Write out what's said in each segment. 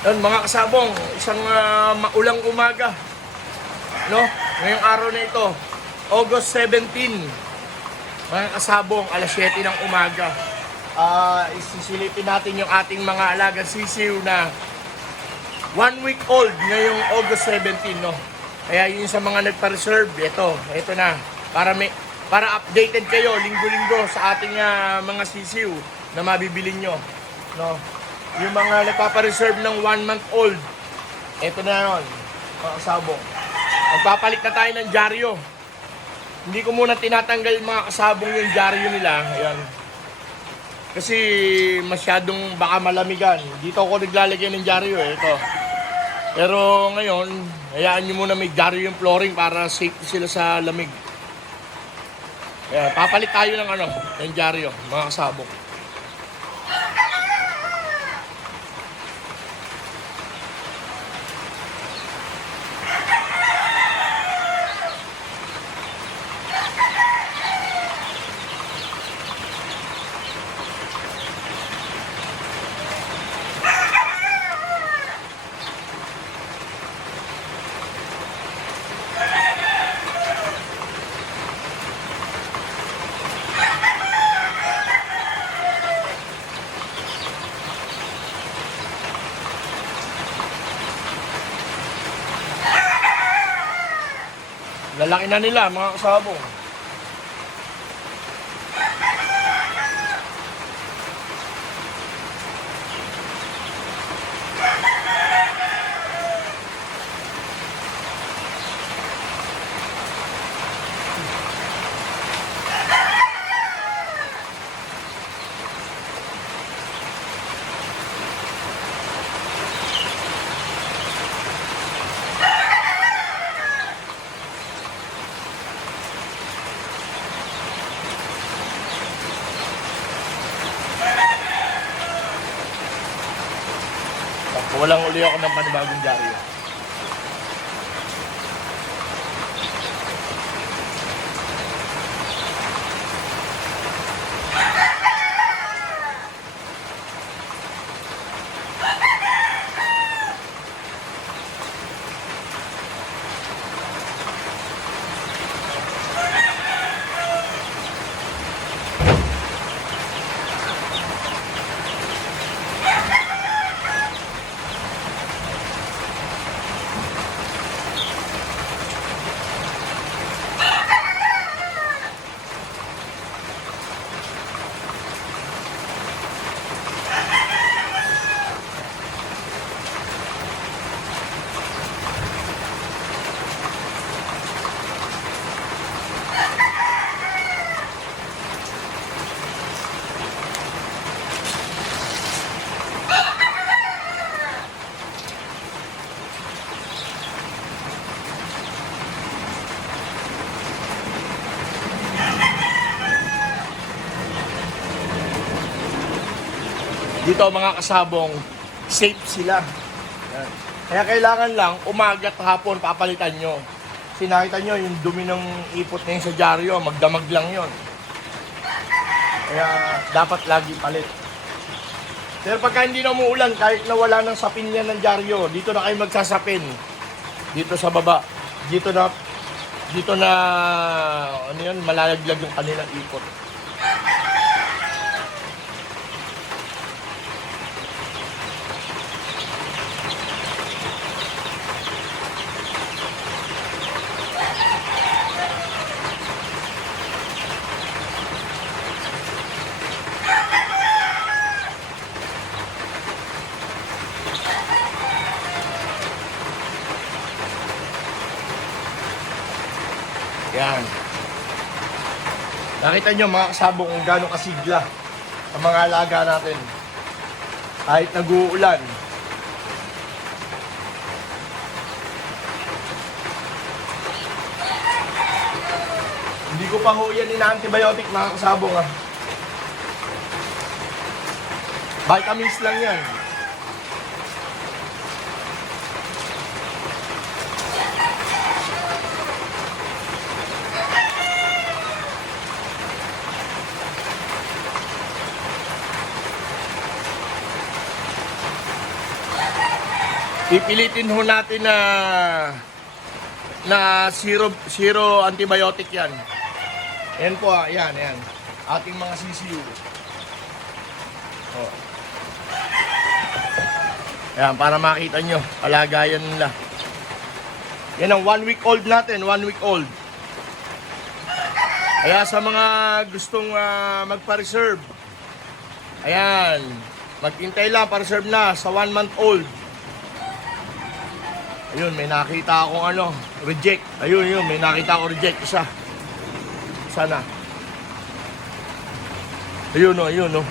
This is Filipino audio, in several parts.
Yun, mga kasabong, isang maulang umaga, no? Ngayong araw na ito, August 17, mga kasabong, alas 7 ng umaga. Isisilipin natin yung ating mga alagang sisiw na 1 week old ngayong August 17, no? Kaya yun sa mga nagpa-reserve, ito na. Para updated kayo linggo-linggo sa ating mga sisiw na mabibili nyo, no? Yung mga nagpapa-reserve ng 1 month old, ito na yun, mga kasabong. Magpapalit na tayo ng dyaryo. Hindi ko muna tinatanggal mga kasabong yung dyaryo nila. Ayan. Kasi masyadong baka malamigan. Dito ako naglalagay ng dyaryo ito. Pero ngayon, hayaan nyo muna may dyaryo yung flooring para safe sila sa lamig. Ayan, papalit tayo ng dyaryo, mga kasabong. Lalaki na nila, mga kasabong. Walang uli ako ng panibagong dyaryo. Dito mga kasabong, safe sila. Yan. Kaya kailangan lang umaga at hapon papalitan nyo. Kasi nakita nyo yung dumi ng ipot na yun sa dyaryo, magdamag lang yon. Kaya dapat lagi palit. Pero pagka hindi na umuulan, kahit na wala ng sapin yan ng dyaryo, dito na kayo magsasapin. Dito sa baba. Dito na malalaglag yung kanilang ipot. Yan. Nakita nyo mga kasabong kung gano'ng kasigla ang mga alaga natin. Kahit nag-uulan. Hindi ko pa ho yan ina-antibiotic mga kasabong Vitamins lang yan. Pipilitin ho natin na zero antibiotic yan. Yan po, yan. Ating mga CCU. Oh. Yan, para makita nyo, kalagayan nila. Yan ang 1 week old natin, 1 week old. Kaya sa mga gustong magpa-reserve, ayan, maghintay lang, pa-reserve na sa 1 month old. Ayun, may nakita akong reject. Ayun, may nakita akong reject. Isa. Sana. Ayun o.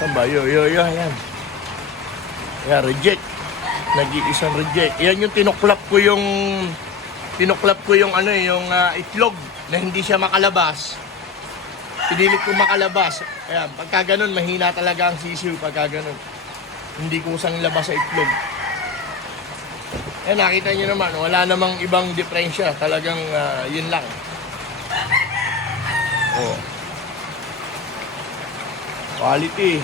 Saan ba? Ayan. Ayan, reject. Nag-iisang reject. Yan yung tinuklap ko yung itlog na hindi siya makalabas. Pinilit ko makalabas. Ayan, pagka ganun, mahina talaga ang sisiw pagka ganun. Hindi kusang labas sa itlog. Eh, nakita nyo naman, wala namang ibang diferensya. Talagang yun lang. Oh. Quality.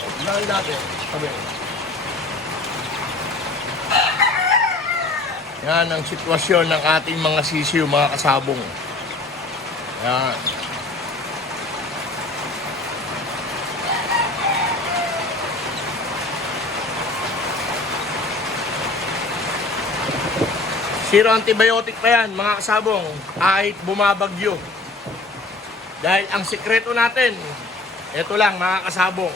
Tignan natin. Sabi. Yan ang sitwasyon ng ating mga sisiw, mga kasabong. Yan. Zero antibiotic pa yan, mga kasabong, kahit bumabagyo. Dahil ang sikreto natin, ito lang, mga kasabong.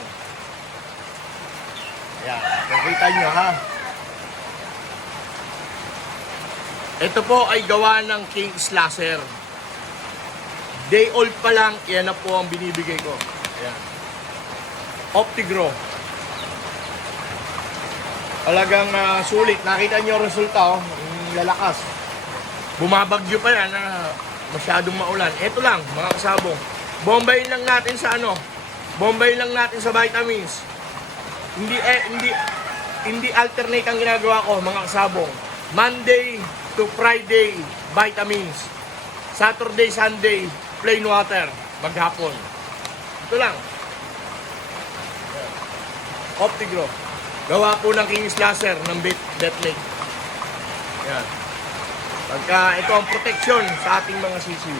Ayan, nakita nyo ha. Ito po ay gawa ng King Slasher. Day old pa lang, yan na po ang binibigay ko. Ayan. Optigro. Talagang sulit. Nakita nyo ang resulta, oh. Lalakas. Bumabagyo pa yan masyadong maulan. Ito lang, mga kasabong. Bombayin lang natin sa Bombayin lang natin sa vitamins. Hindi alternate ang ginagawa ko, mga kasabong. Monday to Friday, vitamins. Saturday, Sunday, plain water. Maghapon. Ito lang. Optigro. Gawa po ng King Slasher ng Betmate. Yan. Pagka ito ang protection sa ating mga sisiw.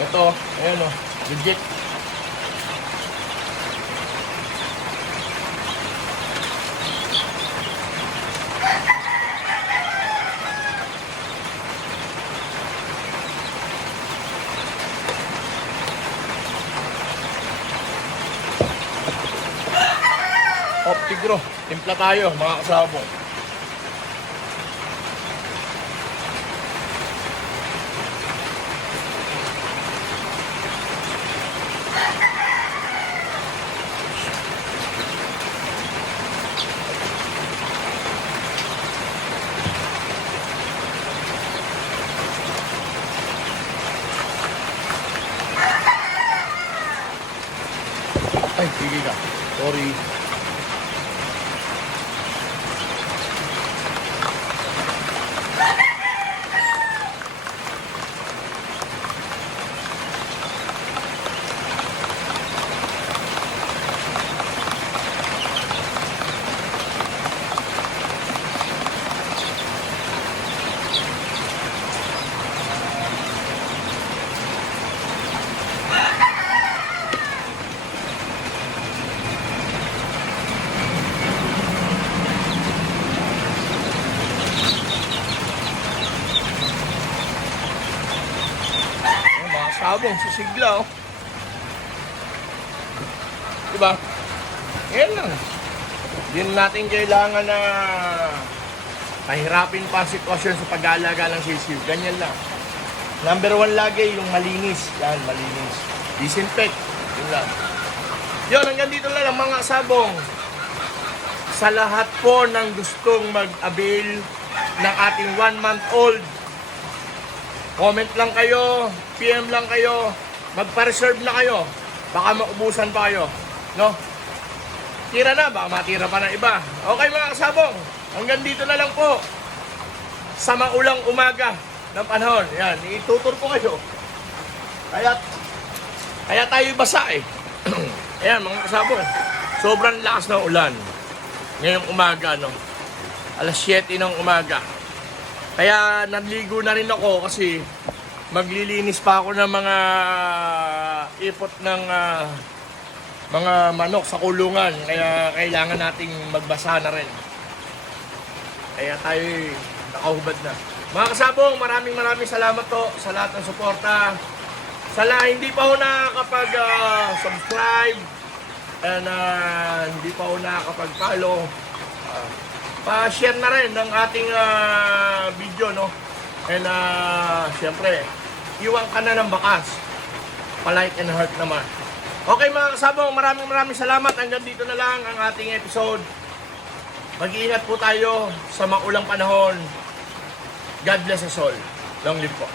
Ito, ayan o, legit. Optigro, timpla tayo mga kasabong. Ay, sige ka. Sorry. sabong, sisigla, oh. Diba? Yan lang. Hindi natin kailangan na pahirapin pa ang sitwasyon sa pag-aalaga ng sisiw. Ganyan lang. Number 1 lagi, yung malinis. Yan, malinis. Disinfect. Yun lang. Yun, hanggang dito lang mga sabong. Sa lahat po ng gustong mag-avail ng ating 1-month-old, comment lang kayo, PM lang kayo, magpa-reserve na kayo. Baka maubusan pa kayo. No? Tira na, baka matira pa ng iba. Okay mga kasabong, hanggang dito na lang po. Sa maulang umaga ng panahon. Yan, itutur ko kayo. Kaya tayo basa eh. Ayan mga kasabong, sobrang lakas ng ulan. Ngayong umaga, no? Alas 7 ng umaga. Kaya naligo na rin ako kasi maglilinis pa ako ng mga ipot ng mga manok sa kulungan. Kaya kailangan nating magbasa na rin. Kaya tayo nakahubad na. Mga kasabong, maraming salamat po sa lahat ng suporta. Sa hindi pa ho nakakapag-subscribe and hindi pa ho nakakapag-follow, pa-share na rin ng ating video, no? And syempre, iwan ka na ng bakas. Pa-like and heart naman. Okay mga kasabong, maraming salamat. Hanggang dito na lang ang ating episode. Mag-iingat po tayo sa maulang panahon. God bless us all. Long live po.